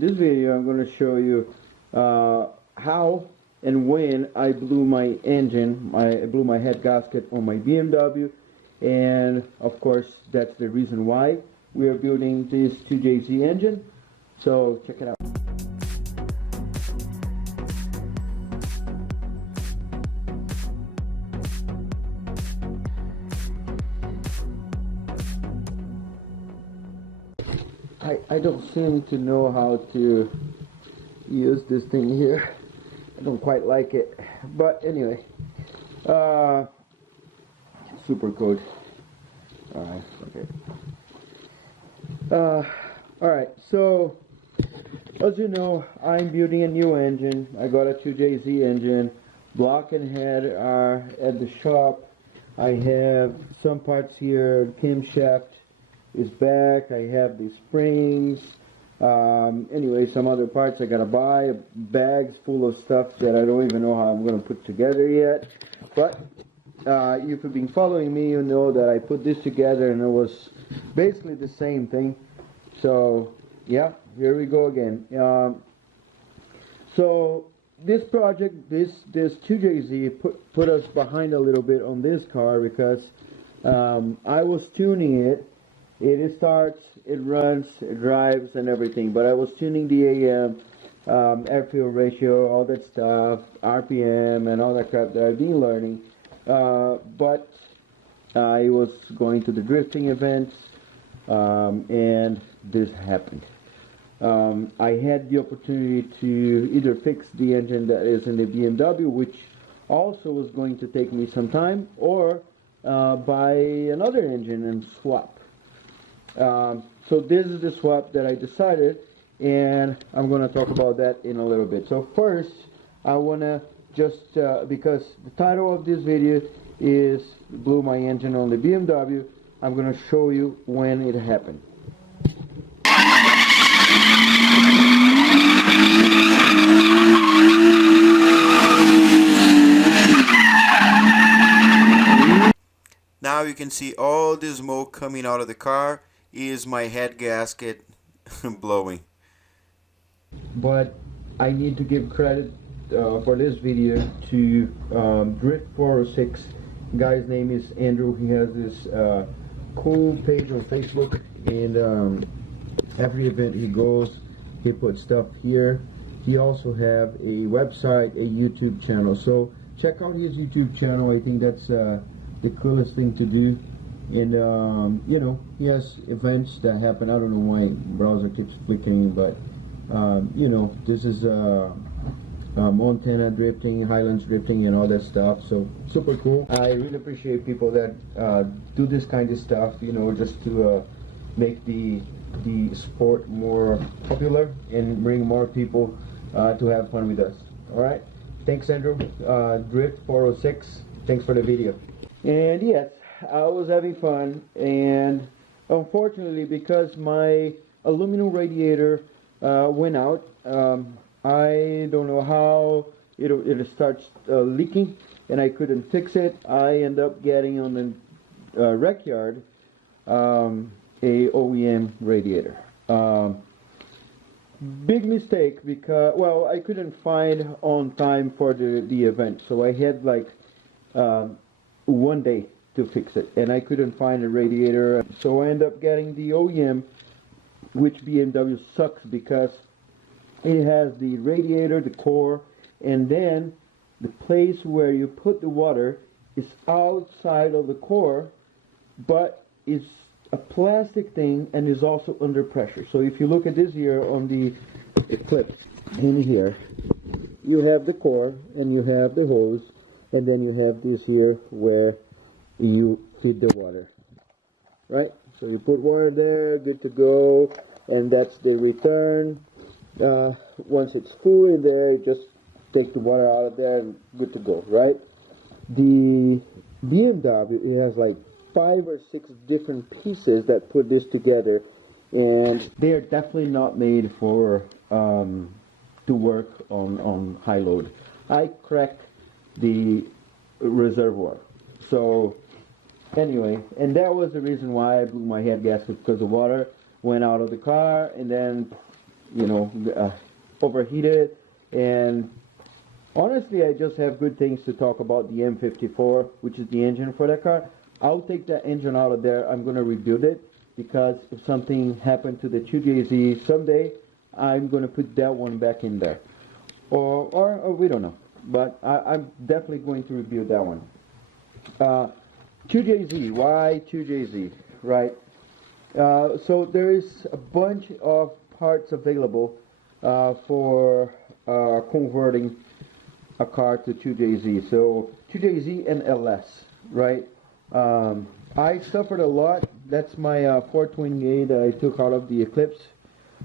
on this video I'm going to show you how and when I blew my engine, I blew my head gasket on my BMW, and of course that's the reason why we are building this 2JZ engine. So check it out. I don't seem to know how to use this thing here. I don't quite like it, but anyway, super code. Alright, so as you know, I'm building a new engine. I got a 2JZ engine. Block and head are at the shop. I have some parts here. Camshaft is back. I have the springs. Anyway, some other parts I gotta buy. Bags full of stuff that I don't even know how I'm gonna put together yet. But if you've been following me, you know that I put this together and it was basically the same thing. So yeah, here we go again. So this project, this 2JZ put us behind a little bit on this car because I was tuning it. It starts, it runs, it drives and everything, but I was tuning the AM, air-fuel ratio, all that stuff, RPM and all that crap that I've been learning, but I was going to the drifting events, and this happened. I had the opportunity to either fix the engine that is in the BMW, which also was going to take me some time, or buy another engine and swap. So this is the swap that I decided, and I'm going to talk about that in a little bit. So first, I want to just, because the title of this video is Blew My Engine on the BMW, I'm going to show you when it happened. Now you can see all the smoke coming out of the car is my head gasket blowing. But I need to give credit for this video to Drift 406. Guy's name is Andrew. He has this cool page on Facebook, and every event he goes, he puts stuff here. He also have a website, a YouTube channel. So check out his YouTube channel. I think that's the coolest thing to do. And you know, he has events that happen. I don't know why browser keeps flickering, but you know, this is Montana drifting, Highlands drifting, and all that stuff. So super cool. I really appreciate people that do this kind of stuff, you know, just to make the sport more popular and bring more people to have fun with us. All right, thanks Andrew. Drift 406, thanks for the video. And yes, I was having fun, and unfortunately, because my aluminum radiator went out, I don't know how it starts leaking, and I couldn't fix it. I end up getting on the wreck yard a OEM radiator. Big mistake, because, well, I couldn't find on time for the event, so I had like 1 day to fix it, and I couldn't find a radiator, so I end up getting the OEM, which BMW sucks because it has the radiator, the core, and then the place where you put the water is outside of the core, but it's a plastic thing and is also under pressure. So if you look at this here on the clip in here, you have the core and you have the hose, and then you have this here where you feed the water, right? So you put water there, good to go, and that's the return. Once it's full in there, you just take the water out of there and good to go, right? The BMW, it has like 5 or 6 different pieces that put this together, and they are definitely not made for to work on high load. I cracked the reservoir. So anyway, and that was the reason why I blew my head gasket, because the water went out of the car, and then you know, overheated. And honestly, I just have good things to talk about the M54, which is the engine for that car. I'll take that engine out of there. I'm going to rebuild it, because if something happened to the 2JZ someday, I'm going to put that one back in there. Or we don't know. But I'm definitely going to rebuild that one. 2JZ. Why 2JZ? Right? So there is a bunch of parts available for converting a car to 2JZ. So 2JZ and LS, right? I suffered a lot. That's my 428 that I took out of the Eclipse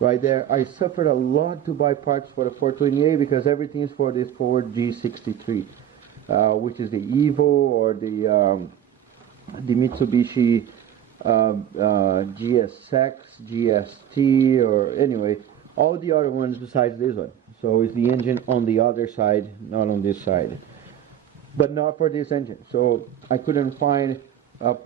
right there. I suffered a lot to buy parts for the 428 because everything is for this Ford G63, which is the Evo or the Mitsubishi GSX, GST, or anyway, all the other ones besides this one. So it's the engine on the other side, not on this side. But not for this engine. So I couldn't find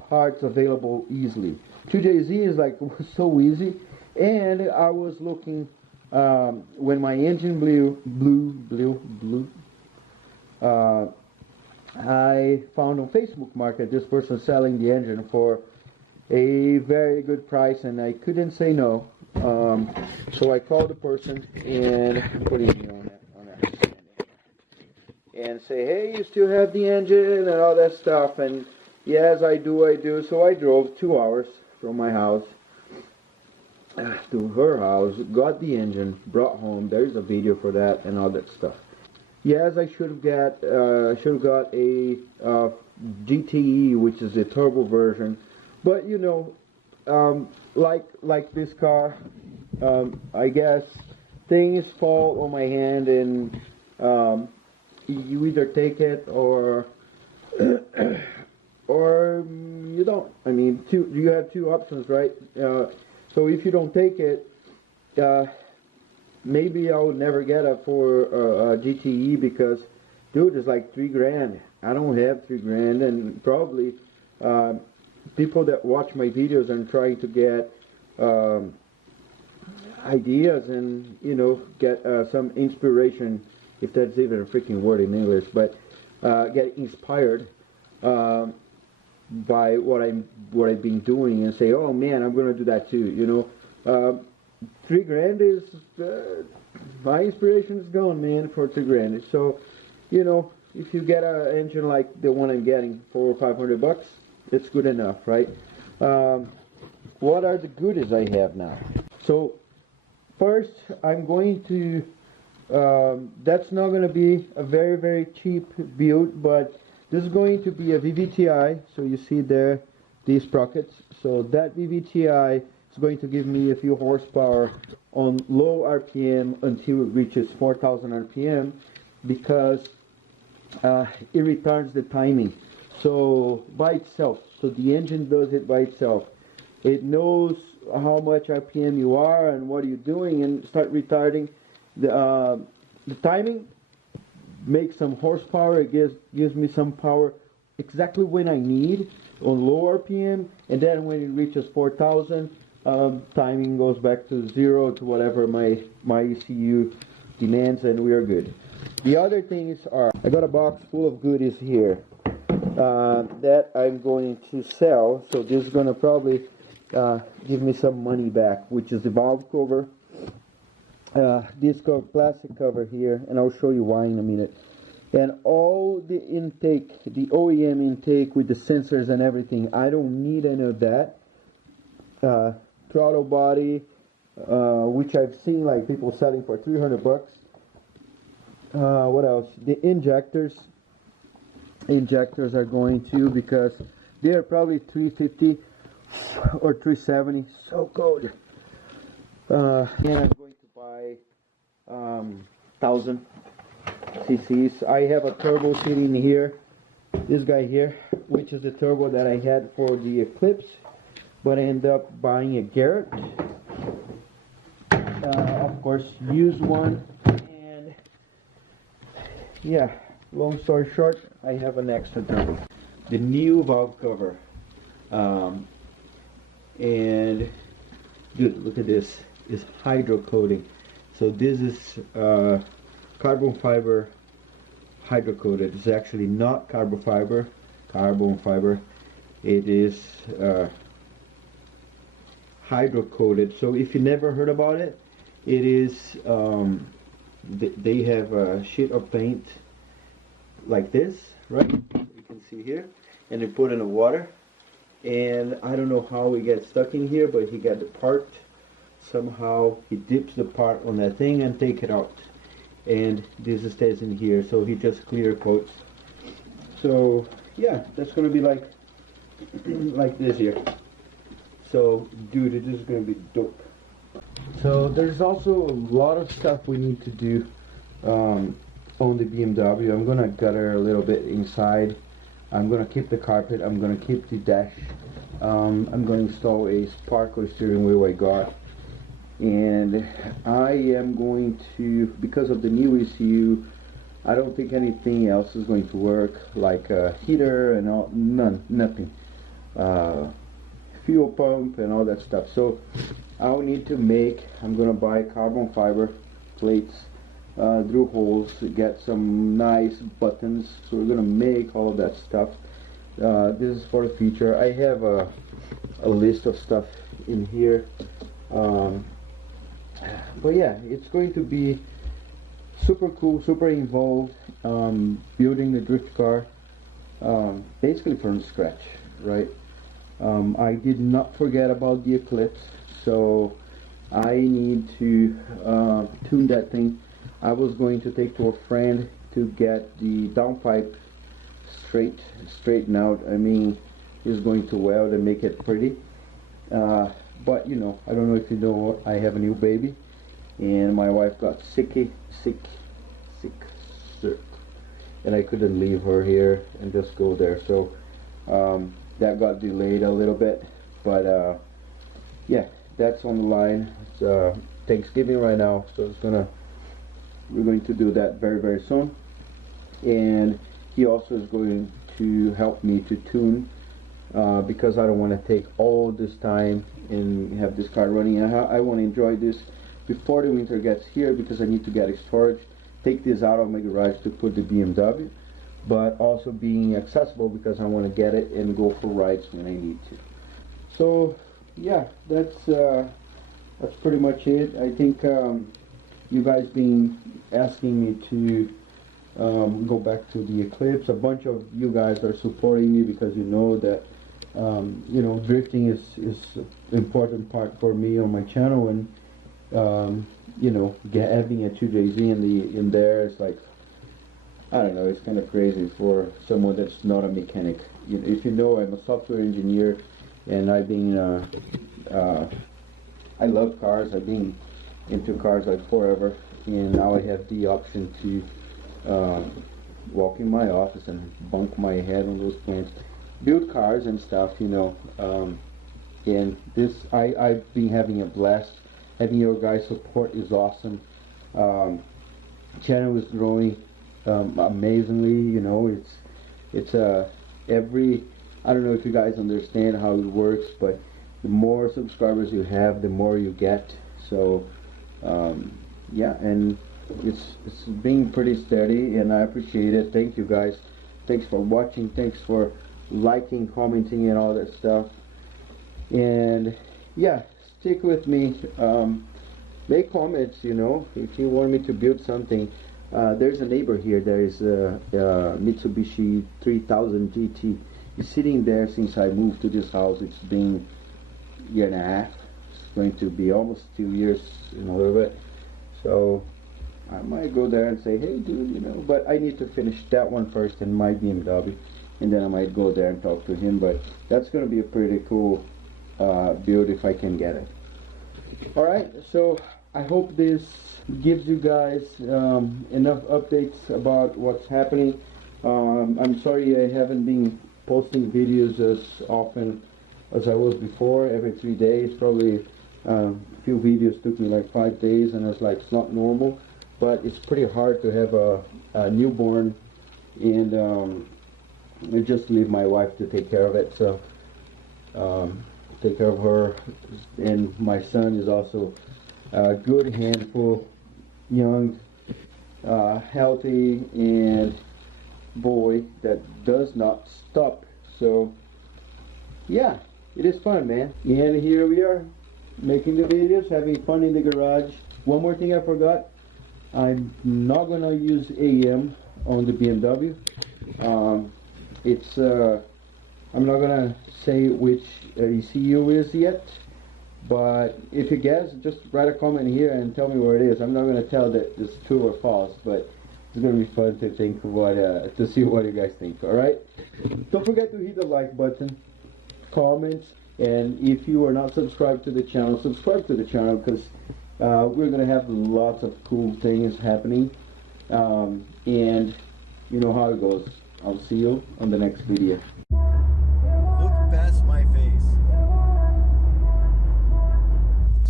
parts available easily. 2JZ is like so easy. And I was looking, when my engine blew, I found on Facebook Market this person selling the engine for a very good price, and I couldn't say no. So I called the person and put me on that and say, hey, you still have the engine and all that stuff? And yes, I do. So I drove 2 hours from my house to her house, got the engine, brought home. There's a video for that and all that stuff. Yes, I should have got a GTE, which is the turbo version, but you know, like this car, I guess things fall on my hand, and you either take it or or you don't. I mean, you have two options, right? So if you don't take it, maybe I'll never get a GTE because, dude, it's like $3,000. I don't have $3,000, and probably people that watch my videos and trying to get ideas and, you know, get some inspiration, if that's even a freaking word in English, but get inspired by what I've been doing and say, oh man, I'm gonna do that too. You know, $3,000 is my inspiration is gone, man, for $3,000. So, you know, if you get an engine like the one I'm getting for $500, it's good enough, right? What are the goodies I have now? So first, I'm going to. That's not going to be a very, very cheap build, but this is going to be a VVTI. So you see there these sprockets. So that VVTI is going to give me a few horsepower on low RPM until it reaches 4,000 RPM, because it retards the timing. So by itself, so the engine does it by itself. It knows how much RPM you are and what you're doing, and start retarding the timing. Makes some horsepower. It gives me some power exactly when I need on low RPM, and then when it reaches 4,000, timing goes back to 0 to whatever my ECU demands, and we are good. The other things are, I got a box full of goodies here that I'm going to sell. So this is going to probably give me some money back, which is the valve cover, this plastic cover here, and I'll show you why in a minute. And all the intake, the OEM intake with the sensors and everything, I don't need any of that. Throttle body, which I've seen like people selling for $300. What else? The injectors are going to, because they're probably $350 or $370. So cold. And I'm going to buy 1,000 cc's. I have a turbo sitting here, this guy here, which is the turbo that I had for the Eclipse, but I ended up buying a Garrett, of course used one, and yeah, long story short, I have an extra turbo. The new valve cover, and dude, look at this, is hydro coating. So this is carbon fiber hydro-coated. It's actually not carbon fiber. It is hydro-coated. So if you never heard about it, it is they have a sheet of paint like this, right? You can see here, and they put in the water. And I don't know how he gets stuck in here, but he got the part. Somehow he dips the part on that thing and take it out. And this stays in here, so he just clear coats. So yeah, that's gonna be like like this here. So dude, this is gonna be dope. So there's also a lot of stuff we need to do on the BMW. I'm gonna gutter a little bit inside. I'm gonna keep the carpet. I'm gonna keep the dash. I'm gonna install a sparkler steering wheel I got, and I am going to, because of the new ECU, I don't think anything else is going to work, like a heater and all, nothing. Fuel pump and all that stuff. So I'll need to I'm gonna buy carbon fiber plates, drill holes, get some nice buttons. So we're gonna make all of that stuff. This is for the future. I have a list of stuff in here, but yeah, it's going to be super cool, super involved, building the drift car basically from scratch, right? I did not forget about the Eclipse, so I need to tune that thing. I was going to take to a friend to get the downpipe straightened out. I mean, he's going to weld and make it pretty. But you know, I don't know if you know, I have a new baby, and my wife got sick, and I couldn't leave her here and just go there. So that got delayed a little bit, but yeah, that's on the line. It's Thanksgiving right now, so we're going to do that very, very soon. And he also is going to help me to tune, because I don't want to take all this time and have this car running. I want to enjoy this before the winter gets here, because I need to get a storage, take this out of my garage to put the BMW, but also being accessible because I want to get it and go for rides when I need to. So yeah, that's pretty much it. I think you guys been asking me to go back to the Eclipse. A bunch of you guys are supporting me because you know that you know, drifting is an important part for me on my channel, and you know, having a 2JZ in there is like, I don't know, it's kind of crazy for someone that's not a mechanic. If you know, I'm a software engineer, and I've been I love cars. I've been into cars like forever, and now I have the option to walk in my office and bunk my head on those planes, build cars and stuff, you know. And this, I've been having a blast. Having your guys' support is awesome. Channel is growing amazingly. You know, it's every, I don't know if you guys understand how it works, but the more subscribers you have, the more you get. So yeah, and it's being pretty steady, and I appreciate it. Thank you guys. Thanks for watching. Thanks for liking, commenting, and all that stuff. And yeah, stick with me. Make comments, you know, if you want me to build something. There's a neighbor here. There is a Mitsubishi 3000 GT. It's sitting there since I moved to this house. It's been a year and a half. It's going to be almost 2 years in a little bit. So I might go there and say, hey dude, you know, but I need to finish that one first in my BMW, and then I might go there and talk to him. But that's going to be a pretty cool build if I can get it. Alright, so I hope this gives you guys enough updates about what's happening. I'm sorry I haven't been posting videos as often as I was before, every 3 days. Probably a few videos took me like 5 days, and I was like, it's not normal. But it's pretty hard to have a newborn, and I just leave my wife to take care of it. So take care of her, and my son is also a good handful young, healthy, and boy that does not stop. So yeah, it is fun, man. And here we are making the videos, having fun in the garage. One more thing I forgot, I'm not gonna use AM on the BMW. I'm not gonna say which ECU is yet, but if you guess, just write a comment here and tell me where it is. I'm not gonna tell that it's true or false, but it's gonna be fun to think what to see what you guys think. All right, don't forget to hit the like button, comments, and if you are not subscribed to the channel, subscribe to the channel, because we're gonna have lots of cool things happening, and you know how it goes. I'll see you on the next video. Look past my face.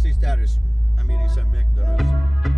See status. I'm eating some McDonald's.